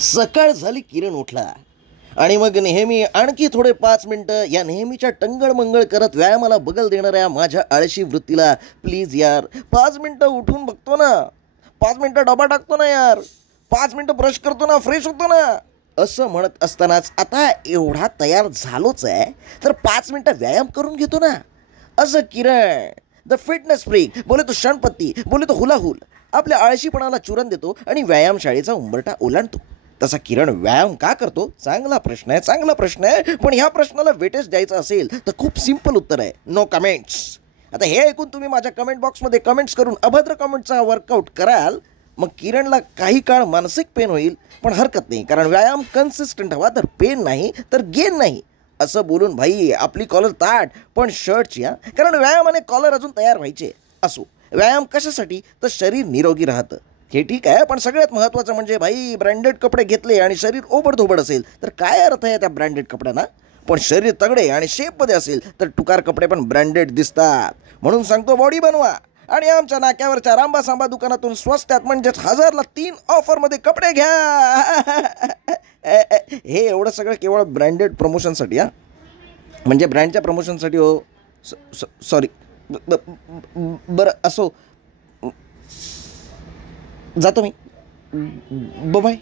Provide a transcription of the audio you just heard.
सकाळ झाली, किरण उठला आणि मग नेहमी आणखी थोडे 5 मिनिटं या नेहमीच्या टंगळमंगळ करत व्यायामाला बगल देणाऱ्या माझ्या आळशी वृत्तीला प्लीज यार 5 मिनिटं उठून बघतो ना, 5 मिनिटं डबा टाकतो ना यार, 5 मिनिटं ब्रश करतो ना, फ्रेश होतो ना, असं म्हणत असतानाच आता एवढा तयार झालोच आहे तर 5 मिनिटं व्यायाम करून घेतो ना, असं किरण द फिटनेस फ्रीक, बोले तो क्षणपत्ती, बोले तो हुलाहुल, आपल्या आळशीपणाला चुरण देतो आणि व्यायामशाळेचा उंबरठा ओलांडतो. तसा किरण व्यायाम का करतो? चांगला प्रश्न आहे, चांगला प्रश्न आहे. पण ह्या प्रश्नाला वेटेज द्यायचं असेल तर खूप सिंपल उत्तर आहे, नो कमेंट्स. आता हे ऐकून तुम्ही माझ्या कमेंट बॉक्समध्ये कमेंट्स करून अभद्र कमेंटचा वर्कआउट कराल, मग किरणला काही काळ मानसिक पेन होईल, पण हरकत नाही, कारण व्यायाम कन्सिस्टंट हवा तर पेन नाही तर गेन नाही. असं बोलून भाई आपली कॉलर ताट पण शर्टची, कारण व्यायामाने कॉलर अजून तयार व्हायचे. असो, व्यायाम कशासाठी? तर शरीर निरोगी राहतं, हे ठीक आहे. पण सगळ्यात महत्त्वाचं म्हणजे भाई ब्रँडेड कपडे घेतले आणि शरीर ओबडधोबड असेल तर काय अर्थ आहे त्या ब्रँडेड कपड्यांना? पण शरीर तगडे आणि शेपमध्ये असेल तर टुकार कपडे पण ब्रँडेड दिसतात. म्हणून सांगतो, बॉडी बनवा आणि आमच्या नाक्यावरच्या रांबा सांबा दुकानातून स्वस्तात म्हणजेच 1000ला 3 ऑफरमध्ये कपडे घ्या. हे एवढं सगळं केवळ ब्रँडेड प्रमोशनसाठी, म्हणजे ब्रँडच्या प्रमोशनसाठी. हो सॉरी, बरं असो, जातो मी, बाय.